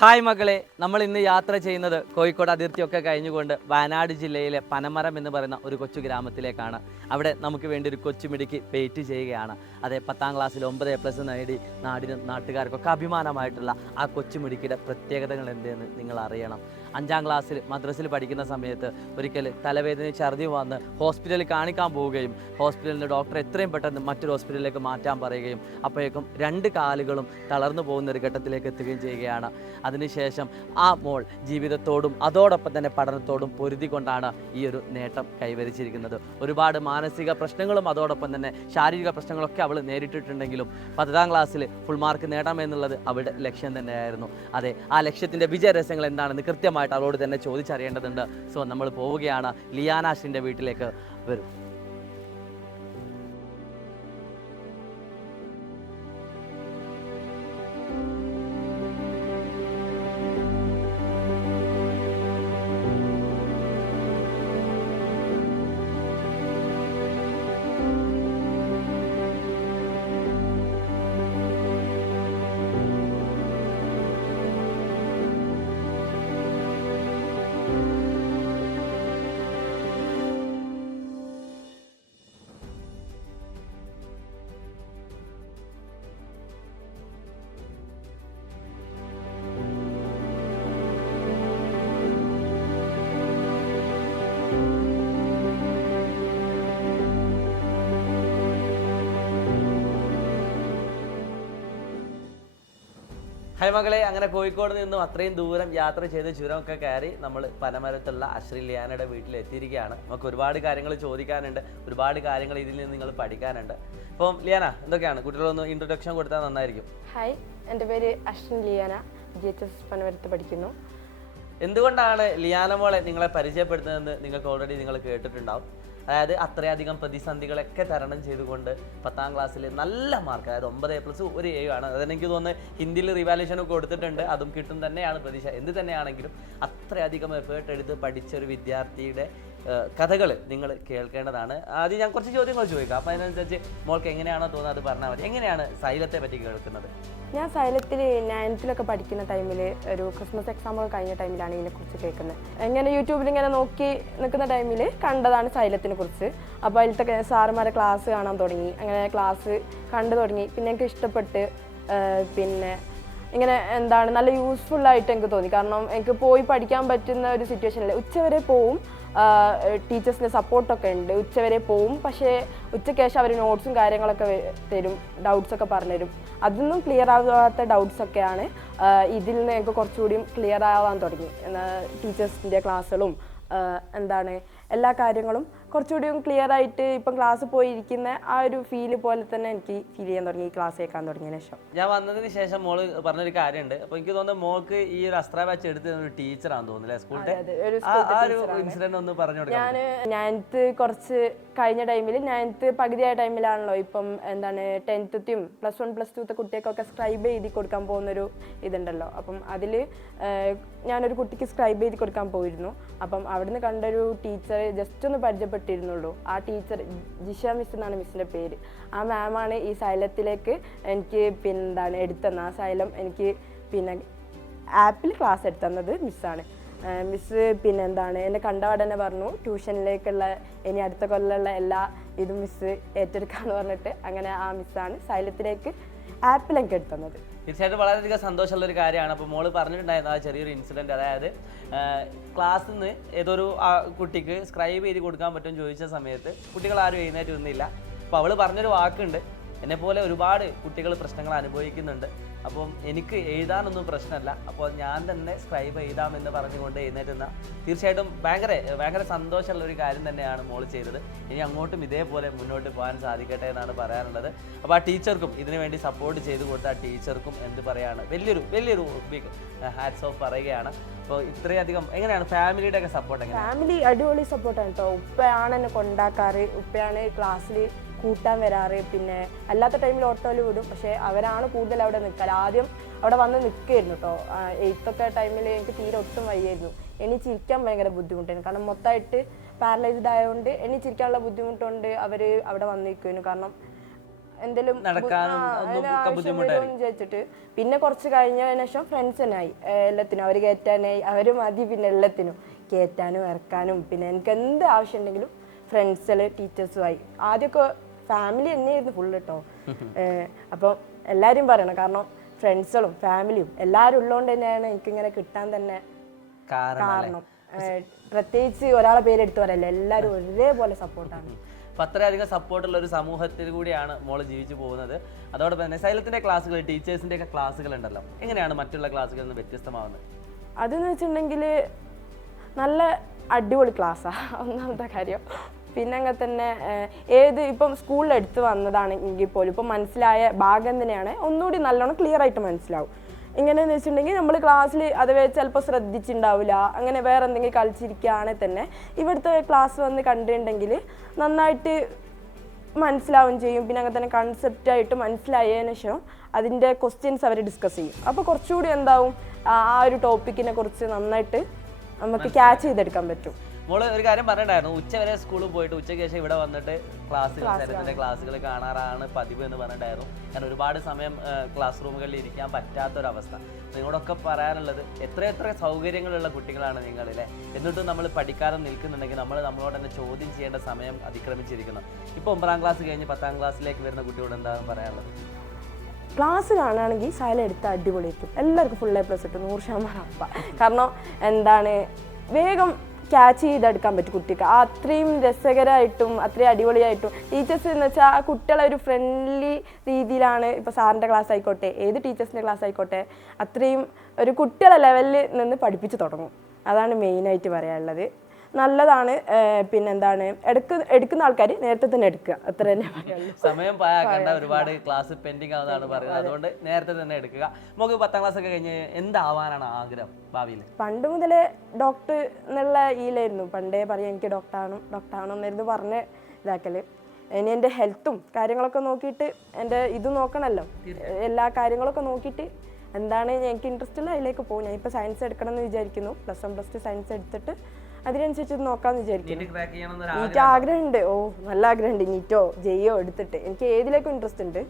Hi മക്കളെ, നമ്മൾ ഇന്ന് യാത്ര ചെയ്യുന്നത് കോഴിക്കോട് അതിർത്തിയൊക്കെ കഴിഞ്ഞുകൊണ്ട് വയനാട് ജില്ലയിലെ പനമരം എന്ന് പറയുന്ന ഒരു കൊച്ചു ഗ്രാമത്തിലേക്കാണ്. അവിടെ നമുക്ക് വേണ്ടി ഒരു കൊച്ചുമിടുക്കി വെയിറ്റ് ചെയ്യുകയാണ്. അതെ, 10ാം ക്ലാസ്സിൽ 9 A+ നേടി നാടിനും നാട്ടുകാർക്കൊക്കെ അഭിമാനമായിട്ടുള്ള ആ കൊച്ചുമിടുക്കിയുടെ പ്രത്യേകതകൾ എന്തെന്ന് നിങ്ങൾ അറിയണം. 5ാം ക്ലാസ്സിൽ മദ്രസിൽ പഠിക്കുന്ന സമയത്ത് ഒരിക്കൽ തലവേദന ഛർദി വന്ന് ഹോസ്പിറ്റലിൽ കാണിക്കാൻ പോവുകയും ഹോസ്പിറ്റലിൽ നിന്ന് ഡോക്ടർ എത്രയും പെട്ടെന്ന് മറ്റൊരു ഹോസ്പിറ്റലിലേക്ക് മാറ്റാൻ പറയുകയും അപ്പോഴേക്കും 2 കാലുകളും തളർന്നു പോകുന്ന ഒരു ഘട്ടത്തിലേക്ക് എത്തുകയും ചെയ്യുകയാണ്. അതിനുശേഷം ആ മോൾ ജീവിതത്തോടും അതോടൊപ്പം തന്നെ പഠനത്തോടും പൊരുതിക്കൊണ്ടാണ് ഈ ഒരു നേട്ടം കൈവരിച്ചിരിക്കുന്നത്. ഒരുപാട് മാനസിക പ്രശ്നങ്ങളും അതോടൊപ്പം തന്നെ ശാരീരിക പ്രശ്നങ്ങളൊക്കെ അവൾ നേരിട്ടിട്ടുണ്ടെങ്കിലും 10ാം ക്ലാസ്സിൽ ഫുൾ മാർക്ക് നേടാമെന്നുള്ളത് അവളുടെ ലക്ഷ്യം തന്നെയായിരുന്നു. അതെ, ആ ലക്ഷ്യത്തിൻ്റെ വിജയരഹസ്യങ്ങൾ എന്താണെന്ന് കൃത്യമായിട്ട് അവളോട് തന്നെ ചോദിച്ചറിയേണ്ടതുണ്ട്. സോ നമ്മൾ പോവുകയാണ്. ലിയാനാഷിൻ്റെ വീട്ടിലേക്ക് വരും. ഹായ് മകളെ, അങ്ങനെ കോഴിക്കോട് നിന്നും അത്രയും ദൂരം യാത്ര ചെയ്ത് ചുരമൊക്കെ കയറി നമ്മൾ പനമരത്തുള്ള അശ്രീ ലിയാനയുടെ വീട്ടിലെത്തിയിരിക്കുകയാണ്. നമുക്ക് ഒരുപാട് കാര്യങ്ങൾ ചോദിക്കാനുണ്ട്, ഒരുപാട് കാര്യങ്ങൾ ഇതിൽ നിന്ന് നിങ്ങൾ പഠിക്കാനുണ്ട്. അപ്പം ലിയാന, എന്തൊക്കെയാണ് കുട്ടികളൊന്ന് ഇൻട്രൊഡക്ഷൻ കൊടുത്താൽ നന്നായിരിക്കും. ഹായ്, എൻ്റെ പേര് അശ്വിൻ ലിയാന, GHS പനമരത്ത് പഠിക്കുന്നു. എന്തുകൊണ്ടാണ് ലിയാന മോളെ നിങ്ങളെ പരിചയപ്പെടുത്തുന്നതെന്ന് നിങ്ങൾക്ക് ഓൾറെഡി നിങ്ങൾ കേട്ടിട്ടുണ്ടാവും. അതായത് അത്രയധികം പ്രതിസന്ധികളൊക്കെ തരണം ചെയ്തുകൊണ്ട് 10ാം ക്ലാസ്സിൽ നല്ല മാർക്ക്, അതായത് 9A+ 1A ആണ്. അതെനിക്ക് തോന്നുന്നു ഹിന്ദിയിൽ റിവാലുവേഷനൊക്കെ കൊടുത്തിട്ടുണ്ട്, അതും കിട്ടും തന്നെയാണ് പ്രതീക്ഷ. എന്ത് തന്നെയാണെങ്കിലും അത്രയധികം എഫേർട്ട് എടുത്ത് പഠിച്ച ഒരു വിദ്യാർത്ഥിയുടെ കഥകൾ നിങ്ങൾ കേൾക്കേണ്ടതാണ്. ആദ്യം ഞാൻ കുറച്ച് ചോദ്യങ്ങൾ ചോദിക്കാം, അപ്പോൾ അതിനനുസരിച്ച് മോൾക്ക് എങ്ങനെയാണോ തോന്നുന്നത് അത് പറഞ്ഞാൽ മതി. എങ്ങനെയാണ് സൈലത്തെ പറ്റി കേൾക്കുന്നത്? ഞാൻ സൈലത്തിൽ 9th പഠിക്കുന്ന ടൈമിൽ ഒരു ക്രിസ്മസ് എക്സാമൊക്കെ കഴിഞ്ഞ ടൈമിലാണ് ഇതിനെക്കുറിച്ച് കേൾക്കുന്നത്. ഇങ്ങനെ യൂട്യൂബിൽ ഇങ്ങനെ നോക്കി നിൽക്കുന്ന ടൈമിൽ കണ്ടതാണ് സൈലത്തിനെ കുറിച്ച്. അപ്പോൾ അതിലത്തെ സാറുമാരെ ക്ലാസ് കാണാൻ തുടങ്ങി. അങ്ങനെ ക്ലാസ് കണ്ടു തുടങ്ങി. പിന്നെ എനിക്ക് ഇഷ്ടപ്പെട്ട്, പിന്നെ ഇങ്ങനെ എന്താണ് നല്ല യൂസ്ഫുള്ളായിട്ട് എനിക്ക് തോന്നി. കാരണം എനിക്ക് പോയി പഠിക്കാൻ പറ്റുന്ന ഒരു സിറ്റുവേഷനിൽ ഉച്ചവരെ പോവും, ടീച്ചേഴ്സിൻ്റെ സപ്പോർട്ടൊക്കെ ഉണ്ട്, ഉച്ചവരെ പോവും. പക്ഷേ ഉച്ചയ്ക്ക് ശേഷം അവർ നോട്ട്സും കാര്യങ്ങളൊക്കെ തരും, ഡൗട്ട്സൊക്കെ പറഞ്ഞുതരും. അതൊന്നും ക്ലിയർ ആകാത്ത ഡൗട്ട്സൊക്കെയാണ് ഇതിൽ നിന്ന് എനിക്ക് കുറച്ചുകൂടിയും ക്ലിയർ ആവാൻ തുടങ്ങി. ടീച്ചേഴ്സിൻ്റെ ക്ലാസ്സുകളും എന്താണ് എല്ലാ കാര്യങ്ങളും കുറച്ചുകൂടിയും ക്ലിയർ ആയിട്ട് ഇപ്പം ക്ലാസ് പോയിരിക്കുന്ന ആ ഒരു ഫീല് പോലെ തന്നെ എനിക്ക് ഫീൽ ചെയ്യാൻ തുടങ്ങി ഈ ക്ലാസ് കേൾക്കാൻ തുടങ്ങിയതിന് ശേഷം. ഞാൻ വന്നതിന് ശേഷം മോള് പറഞ്ഞൊരു കാര്യമുണ്ട്. അപ്പോൾ എനിക്ക് തോന്നുന്നു മോൾക്ക് ഈ ഒരു അസ്ത്ര ബാച്ച് എടുത്ത് ഒരു ടീച്ചറാണെന്ന് തോന്നുന്നില്ലേ സ്കൂളിലെ? ആ ഒരു ഇൻസിഡന്റ് ഒന്ന് പറഞ്ഞു കൊടുക്കാം. ഞാൻ 9th കുറച്ച് കഴിഞ്ഞ ടൈമിൽ 9th പകുതിയായ ടൈമിലാണല്ലോ ഇപ്പം എന്താണ് 10th-ത്തെയും +1 +2 കുട്ടികൾക്കൊക്കെ സ്ക്രൈബ് എഴുതി കൊടുക്കാൻ പോകുന്നൊരു ഇതുണ്ടല്ലോ. അപ്പം അതിൽ ഞാനൊരു കുട്ടിക്ക് സ്ക്രൈബ് എഴുതി കൊടുക്കാൻ പോയിരുന്നു. അപ്പം അവിടുന്ന് കണ്ടൊരു ടീച്ചർ ജസ്റ്റ് ഒന്ന് പരിചയപ്പെട്ടിരുന്നുള്ളൂ. ആ ടീച്ചർ ജിഷ മിസ് എന്നാണ് മിസ്സിൻ്റെ പേര്. ആ മാമാണ് ഈ സൈലത്തിലേക്ക് എനിക്ക് എന്താണ് എടുത്തന്നത്. ആ സൈലം എനിക്ക് ആപ്പിൽ ക്ലാസ് എടുത്തന്നത് മിസ്സാണ്. മിസ്സ് എന്താണ് എന്നെ കണ്ടപാടെ പറഞ്ഞു ട്യൂഷനിലേക്കുള്ള ഇനി അടുത്ത കൊല്ലമുള്ള എല്ലാ ഇതും മിസ്സ് ഏറ്റെടുക്കാന്ന് പറഞ്ഞിട്ട് അങ്ങനെ ആ മിസ്സാണ് സൈലത്തിലേക്ക് ആപ്പിലേക്ക് എടുത്തത്. തീർച്ചയായിട്ടും വളരെയധികം സന്തോഷമുള്ള ഒരു കാര്യമാണ്. അപ്പോൾ മോള് പറഞ്ഞിട്ടുണ്ടായിരുന്നു ആ ചെറിയൊരു ഇൻസിഡൻറ്റ്. അതായത് ക്ലാസ്സിൽ നിന്ന് ഏതൊരു കുട്ടിക്ക് സ്ക്രൈബ് ചെയ്ത് കൊടുക്കാൻ പറ്റുമെന്ന് ചോദിച്ച സമയത്ത് കുട്ടികൾ ആരും എഴുന്നേറ്റ് ഇരുന്നില്ല. അപ്പോൾ അവൾ പറഞ്ഞൊരു വാക്കുണ്ട്, എന്നെപ്പോലെ ഒരുപാട് കുട്ടികൾ പ്രശ്നങ്ങൾ അനുഭവിക്കുന്നുണ്ട്, അപ്പം എനിക്ക് എഴുതാനൊന്നും പ്രശ്നമല്ല, അപ്പോൾ ഞാൻ തന്നെ സ്ക്രൈബ് എഴുതാമെന്ന് പറഞ്ഞുകൊണ്ട് എഴുന്നേറ്റുന്ന തീർച്ചയായിട്ടും ഭയങ്കര സന്തോഷമുള്ള ഒരു കാര്യം തന്നെയാണ് മോൾ ചെയ്തത്. ഇനി അങ്ങോട്ടും ഇതേപോലെ മുന്നോട്ട് പോകാൻ സാധിക്കട്ടെ എന്നാണ് പറയാനുള്ളത്. അപ്പോൾ ആ ടീച്ചർക്കും ഇതിനു വേണ്ടി സപ്പോർട്ട് ചെയ്ത് കൊടുത്ത ആ ടീച്ചർക്കും എന്ത് പറയാണ് വലിയൊരു ബിഗ് ഹാറ്റ്സ് ഓഫ് പറയുകയാണ്. അപ്പോൾ ഇത്രയധികം എങ്ങനെയാണ് ഫാമിലിയുടെ ഒക്കെ സപ്പോർട്ട്? ഫാമിലി അടിപൊളി സപ്പോർട്ടാണ് കേട്ടോ. ഉപ്പയാണ് എന്നെ കൊണ്ടാക്കാറ്, ഉപ്പയാണ് ക്ലാസ്സിൽ കൂട്ടാൻ വരാറ്. പിന്നെ അല്ലാത്ത ടൈമിൽ ഓട്ടോയിൽ വിടും, പക്ഷേ അവരാണ് കൂടുതൽ അവിടെ നിൽക്കാറ്. ആദ്യം അവിടെ വന്ന് നിൽക്കുകയായിരുന്നു കേട്ടോ. 8th ടൈമിൽ എനിക്ക് തീരെ ഒട്ടും വയ്യായിരുന്നു. എണീച്ചിരിക്കാൻ ഭയങ്കര ബുദ്ധിമുട്ടായിരുന്നു. കാരണം മൊത്തമായിട്ട് പാരലൈസ്ഡ് ആയതുകൊണ്ട് എണീച്ചിരിക്കാനുള്ള ബുദ്ധിമുട്ടുണ്ട് അവർ അവിടെ വന്നിരിക്കുമായിരുന്നു. കാരണം എന്തെങ്കിലും നടക്കാനും ബുദ്ധിമുട്ടായിരിക്കും വിചാരിച്ചിട്ട് പിന്നെ കുറച്ച് കഴിഞ്ഞതിന് ശേഷം ഫ്രണ്ട്സ് തന്നെ ആയി എല്ലാത്തിനും. അവർ കയറ്റാനായി, അവർ മതി പിന്നെ എല്ലാത്തിനും കയറ്റാനും ഇറക്കാനും. പിന്നെ എനിക്ക് എന്ത് ആവശ്യം ഉണ്ടെങ്കിലും ഫ്രണ്ട്സിൽ ടീച്ചേഴ്സുമായി. ആദ്യമൊക്കെ ഫാമിലി തന്നെയായിരുന്നു ഫുള്ള് കേട്ടോ. അപ്പം എല്ലാവരും പറയണം, കാരണം ഫ്രണ്ട്സുകളും ഫാമിലിയും എല്ലാവരും ഉള്ളതുകൊണ്ട് തന്നെയാണ് എനിക്കിങ്ങനെ കിട്ടാൻ തന്നെ കാരണം. പ്രത്യേകിച്ച് ഒരാളെ പേരെടുത്ത് പറയല്ല, എല്ലാവരും ഒരേപോലെ സപ്പോർട്ടാണ്. അപ്പം അത്രയധികം സപ്പോർട്ടുള്ള ഒരു സമൂഹത്തിൽ കൂടിയാണ് മോള് ജീവിച്ചു പോകുന്നത്. അതോടൊപ്പം തന്നെ സൈലത്തിൻ്റെ ക്ലാസ്സുകൾ, ടീച്ചേഴ്സിൻ്റെ ഒക്കെ ക്ലാസ്സുകൾ ഉണ്ടല്ലോ, എങ്ങനെയാണ് മറ്റുള്ള ക്ലാസ്സുകളിൽ നിന്ന് വ്യത്യസ്തമാവുന്നത്? അതെന്ന് വെച്ചിട്ടുണ്ടെങ്കിൽ നല്ല അടിപൊളി ക്ലാസ്സാണ് ഒന്നാമത്തെ കാര്യം. പിന്നെ അങ്ങനെ തന്നെ ഏത് ഇപ്പം സ്കൂളിൽ എടുത്ത് വന്നതാണെങ്കിൽ പോലും ഇപ്പം മനസ്സിലായ ഭാഗം തന്നെയാണ് ഒന്നുകൂടി നല്ലോണം ക്ലിയർ ആയിട്ട് മനസ്സിലാവും. ഇങ്ങനെയെന്ന് വെച്ചിട്ടുണ്ടെങ്കിൽ നമ്മൾ ക്ലാസ്സിൽ അഥവാ ചിലപ്പോൾ ശ്രദ്ധിച്ചിട്ടുണ്ടാവില്ല, അങ്ങനെ വേറെ എന്തെങ്കിലും കളിച്ചിരിക്കുകയാണെങ്കിൽ തന്നെ ഇവിടുത്തെ ക്ലാസ് വന്ന് കണ്ടിട്ടുണ്ടെങ്കിൽ നന്നായിട്ട് മനസ്സിലാവുകയും ചെയ്യും. പിന്നെ അങ്ങനെ തന്നെ കൺസെപ്റ്റായിട്ട് മനസ്സിലായതിനു ശേഷം അതിൻ്റെ ക്വസ്റ്റ്യൻസ് അവർ ഡിസ്കസ് ചെയ്യും. അപ്പോൾ കുറച്ചുകൂടി എന്താവും ആ ഒരു ടോപ്പിക്കിനെ കുറിച്ച് നന്നായിട്ട് നമുക്ക് ക്യാച്ച് ചെയ്തെടുക്കാൻ പറ്റും. മോള് ഒരു കാര്യം പറഞ്ഞിട്ടുണ്ടായിരുന്നു, ഉച്ച വരെ സ്കൂളിൽ പോയിട്ട് ഉച്ചയ്ക്ക് ശേഷം ഇവിടെ വന്നിട്ട് സൈലത്തിൻ്റെ ക്ലാസ്സുകൾ കാണാറാണ് പതിവ് എന്ന് പറഞ്ഞിട്ടുണ്ടായിരുന്നു. കാരണം ഒരുപാട് സമയം ക്ലാസ് റൂമുകളിൽ ഇരിക്കാൻ പറ്റാത്തൊരവസ്ഥ. നിങ്ങളോടൊക്കെ പറയാനുള്ളത്, എത്ര സൗകര്യങ്ങളുള്ള കുട്ടികളാണ് നിങ്ങളിലെ, എന്നിട്ടും നമ്മൾ പഠിക്കാതെ നിൽക്കുന്നുണ്ടെങ്കിൽ നമ്മളോട് തന്നെ ചോദ്യം ചെയ്യേണ്ട സമയം അതിക്രമിച്ചിരിക്കുന്നു. ഇപ്പോൾ 9ാം ക്ലാസ് കഴിഞ്ഞ് 10ാം ക്ലാസ്സിലേക്ക് വരുന്ന കുട്ടിയോട് എന്താണ് പറയാനുള്ളത്? ക്ലാസ് കാണുകയാണെങ്കിൽ സൈലം എടുത്ത് അടിപൊളിയായിരിക്കും. എല്ലാവർക്കും ഫുൾ A+ കിട്ടും, 100% അപ്പം. കാരണം എന്താണ്, വേഗം ക്യാച്ച് ചെയ്തെടുക്കാൻ പറ്റും കുട്ടിക്ക്. അത്രയും രസകരമായിട്ടും അത്രയും അടിപൊളിയായിട്ടും ടീച്ചേഴ്സ് എന്ന് വെച്ചാൽ ആ കുട്ടികളെ ഒരു ഫ്രണ്ട്ലി രീതിയിലാണ്. ഇപ്പോൾ സാറിൻ്റെ ക്ലാസ് ആയിക്കോട്ടെ, ഏത് ടീച്ചേഴ്സിൻ്റെ ക്ലാസ് ആയിക്കോട്ടെ, അത്രയും ഒരു കുട്ടികളെ ലെവലിൽ നിന്ന് പഠിപ്പിച്ച് തുടങ്ങും. അതാണ് മെയിനായിട്ട് പറയാനുള്ളത്. നല്ലതാണ്. പിന്നെന്താണ്, എടുക്കുന്ന ആൾക്കാർ നേരത്തെ തന്നെ എടുക്കുക, അത്ര തന്നെ പറയാനുള്ളൂ. സമയം പായാക്കണ്ട, ഒരുപാട് ക്ലാസ് പെൻഡിങ് ആവുന്നതാണ് പറയുന്നത്. അതുകൊണ്ട് നേരത്തെ തന്നെ എടുക്കുക. നമുക്ക് 10ാം ക്ലാസ് ഒക്കെ കഴിഞ്ഞ് എന്താവാനാണ് ആഗ്രഹം ഭാവിയിൽ? പണ്ട് മുതലേ ഡോക്ടർ എന്നുള്ള ഇതിലായിരുന്നു. പണ്ടേ പറയാം എനിക്ക് ഡോക്ടറാണോ എന്നായിരുന്നു പറഞ്ഞ് ഇതാക്കല്. ഇനി എൻ്റെ ഹെൽത്തും കാര്യങ്ങളൊക്കെ നോക്കിയിട്ട്, എൻ്റെ ഇത് നോക്കണമല്ലോ, എല്ലാ കാര്യങ്ങളൊക്കെ നോക്കിയിട്ട് എന്താണ് എനിക്ക് ഇൻട്രസ്റ്റ് ഉള്ള അതിലേക്ക് പോകും. ഞാൻ ഇപ്പോൾ സയൻസ് എടുക്കണം എന്ന് വിചാരിക്കുന്നു. +1 +2 സയൻസ് എടുത്തിട്ട് അതിനനുസരിച്ച് നോക്കാമെന്ന് വിചാരിക്കുന്നു. എനിക്ക് ആഗ്രഹമുണ്ട്, നല്ല ആഗ്രഹമുണ്ട്. നീറ്റോ ജെയ്യോ എടുത്തിട്ട് എനിക്ക് ഏതിലേക്കും ഇൻട്രസ്റ്റ് ഉണ്ട്.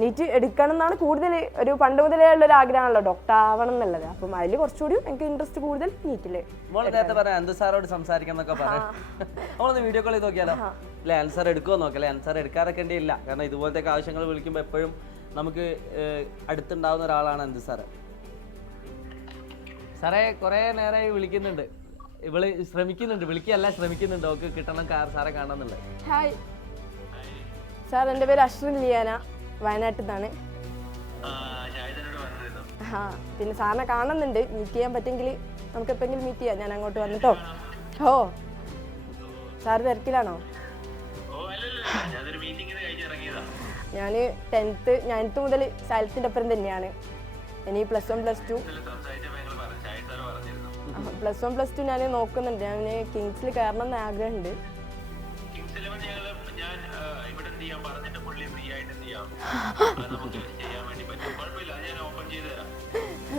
നീറ്റ് എടുക്കണം എന്നാണ് കൂടുതൽ, ഒരു പണ്ട് മുതലേ ഉള്ളൊരു ആഗ്രഹമാണല്ലോ ഡോക്ടർ ആവണം എന്നുള്ളത്. അപ്പം അതിൽ കുറച്ചുകൂടി എനിക്ക് ഇൻട്രസ്റ്റ് കൂടുതൽ നീറ്റില്. നേരത്തെ പറയാം അൻസർ സാറോട് സംസാരിക്കാന്നൊക്കെ പറയാം. നമ്മളൊന്ന് വീഡിയോ കോൾ ചെയ്ത് നോക്കിയാലോ അല്ലെ? ആൻസർ എടുക്കുമോ നോക്കല്ലേ? ആൻസർ എടുക്കാറൊക്കെ ഇല്ല, കാരണം ഇതുപോലത്തെ ആവശ്യങ്ങൾ വിളിക്കുമ്പോൾ എപ്പോഴും നമുക്ക് അടുത്തുണ്ടാവുന്ന ഒരാളാണ് അൻസർ സാറ്. സാറേ കുറേ നേരമായി വിളിക്കുന്നുണ്ട്, ഇവള് ശ്രമിക്കുന്നുണ്ട്, വിളിക്കല്ല ശ്രമിക്കുന്നുണ്ട്, ഓക്കെ കിട്ടണം സാറെ കാണാന്നുള്ളത്. ഹായ് സാർ, എൻ്റെ പേര് അശ്വിൻ ലിയാന, വയനാട്ടിൽ നിന്നാണ്. പിന്നെ സാറിനെ കാണുന്നുണ്ട്, മീറ്റ് ചെയ്യാൻ പറ്റുമെങ്കിൽ നമുക്ക് എപ്പോഴെങ്കിലും മീറ്റ് ചെയ്യാം. ഞാൻ അങ്ങോട്ട് വന്നിട്ടോ. സാർ തിരക്കിലാണോ? ഞാൻ 9th മുതൽ സൈലത്തിൻ്റെ ഒപ്പം തന്നെയാണ്. ഇനി +1 +2 +1 +2 ഞാൻ നോക്കുന്നുണ്ട്. ഞാൻ കിങ്സിൽ കയറണം എന്ന് ആഗ്രഹമുണ്ട്.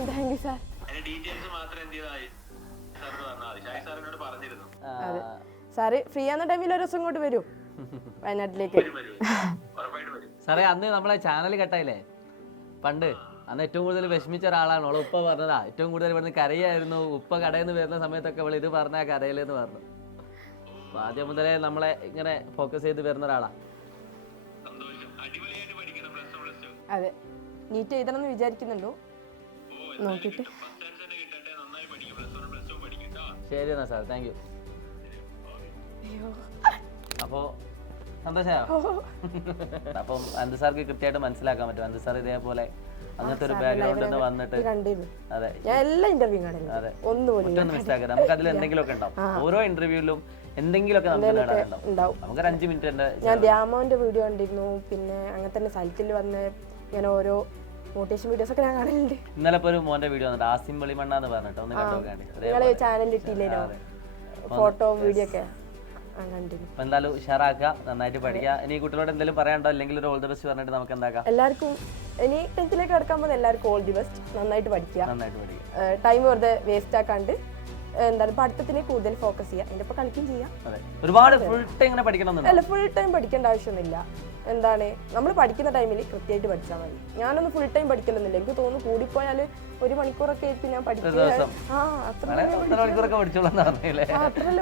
Thank you sir. അതെ സാറ് ഫ്രീ ആവുന്ന ടൈമിൽ ഒരു ദിവസം ഇങ്ങോട്ട് വരൂ വയനാട്ടിലേക്ക്. സാറേ അന്ന് നമ്മളെ ചാനൽ കട്ടായില്ലേ പണ്ട്, അന്ന് ഏറ്റവും കൂടുതൽ വിഷമിച്ച ഒരാളാണ് ഓളെ ഉപ്പ പറഞ്ഞതാ. ഏറ്റവും കൂടുതൽ ഇവിടുന്ന് കരയായിരുന്നു. ഉപ്പ കടയിൽ നിന്ന് വരുന്ന സമയത്തൊക്കെ അവൾ ഇത് പറഞ്ഞാ കരയിലെന്ന് പറഞ്ഞു. അപ്പൊ ആദ്യം മുതലേ നമ്മളെ ഇങ്ങനെ ഫോക്കസ് ചെയ്ത് വരുന്ന ഒരാളാ. അതെ, നീറ്റ് എഴുതണം എന്ന് വിചാരിക്കുന്നുണ്ടോ, നോക്കിയിട്ട്. ശരി എന്നാ സാർ, താങ്ക് യു. അപ്പോ സന്തോഷമായോ? അപ്പം അൻസർ സാർക്ക് കൃത്യമായിട്ട് മനസ്സിലാക്കാൻ പറ്റും. അൻസർ സാർ ഇതേപോലെ അങ്ങനത്തെ ഒരു ബാക്ക്ഗ്രൗണ്ടിൽ നിന്ന് വന്നിട്ട്, അതെ, ഞാൻ എല്ലാ ഇന്റർവ്യൂ അതെ, ഒറ്റൊന്നും മിസ്സാക്കരുത്. നമുക്ക് അതിൽ എന്തെങ്കിലുമൊക്കെ ഉണ്ടാവും. ഓരോ ഇന്റർവ്യൂവിലും എന്തെങ്കിലുമൊക്കെ നമുക്ക് നേടാനുണ്ടാവും. നമുക്കൊരു 5 മിനിറ്റ്. ഞാൻ ദ്യാമോന്റെ വീഡിയോ കണ്ടിരുന്നു. പിന്നെ അങ്ങനെ തന്നെ സ്ഥലത്തിൽ വന്ന് ഇങ്ങനെ ഓരോ മോട്ടിവേഷൻ വീഡിയോസ് ഒക്കെ ഞാൻ കാണലുണ്ട്. ഇന്നലെ ഒരു മോന്റെ വീഡിയോ വന്നിട്ട് ആസിം വെളിമണ്ണ എന്ന് പറഞ്ഞിട്ട് ഒന്ന് കണ്ടു. ചാനലിൽ ഇട്ടില്ലേനോ ഫോട്ടോ വീഡിയോ ഒക്കെ കണ്ടിരുന്നു. അപ്പൊ എന്തായാലും ഉഷാറാക്കുക, നന്നായിട്ട് പഠിക്കുക. ഇനി കുട്ടികളോട് എന്തെങ്കിലും പറയാനുണ്ടോ, അല്ലെങ്കിൽ ഒരു ഓൾ ദി ബെസ്റ്റ് പറഞ്ഞിട്ട് നമുക്ക് എന്താക്കാം? എല്ലാവർക്കും ഇനി 10th കിടക്കാൻ പോകുന്ന എല്ലാവർക്കും ഓൾ ദി ബെസ്റ്റ്. നന്നായിട്ട് പഠിക്കുക, നന്നായിട്ട് പഠിക്കുക. ടൈം വെറുതെ വേസ്റ്റ് ആക്കാണ്ട് എന്താണ് പഠിത്തത്തിന് കൂടുതൽ ഫോക്കസ് ചെയ്യുക, അതിൻ്റെ ഒപ്പം കളിക്കുകയും ചെയ്യാം. അതെ, ഒരുപാട് ഫുൾ ടൈം ഇങ്ങനെ പഠിക്കണം അല്ല, ഫുൾ ടൈം പഠിക്കേണ്ട ആവശ്യമൊന്നുമില്ല. എന്താണ് നമ്മൾ പഠിക്കുന്ന ടൈമിൽ കൃത്യമായിട്ട് പഠിച്ചാൽ മതി. ഞാനൊന്നും ഫുൾ ടൈം പഠിക്കലൊന്നുമില്ല. എനിക്ക് തോന്നുന്നു കൂടിപ്പോയാൽ 1 മണിക്കൂറൊക്കെ ആയിട്ട് ഞാൻ പഠിക്കുന്നത്. അത്രല്ലേ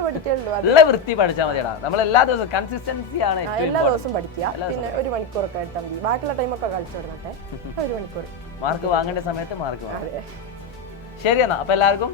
പഠിക്കുള്ളൂ. നല്ല വൃത്തി പഠിച്ചാൽ മതിയാ. നമ്മൾ എല്ലാ ദിവസവും കൺസിസ്റ്റൻസി ആണ്, എല്ലാ ദിവസവും പഠിക്കുക. പിന്നെ 1 മണിക്കൂറൊക്കെ എടുത്താൽ മതി. ബാക്കിയുള്ള ടൈമൊക്കെ കളിച്ചു തുടങ്ങട്ടെ. 1 മണിക്കൂർ മാർക്ക് വാങ്ങേണ്ട സമയത്ത് മാർക്ക് വാങ്ങാം. ശരി എന്നാ, അപ്പൊ എല്ലാവർക്കും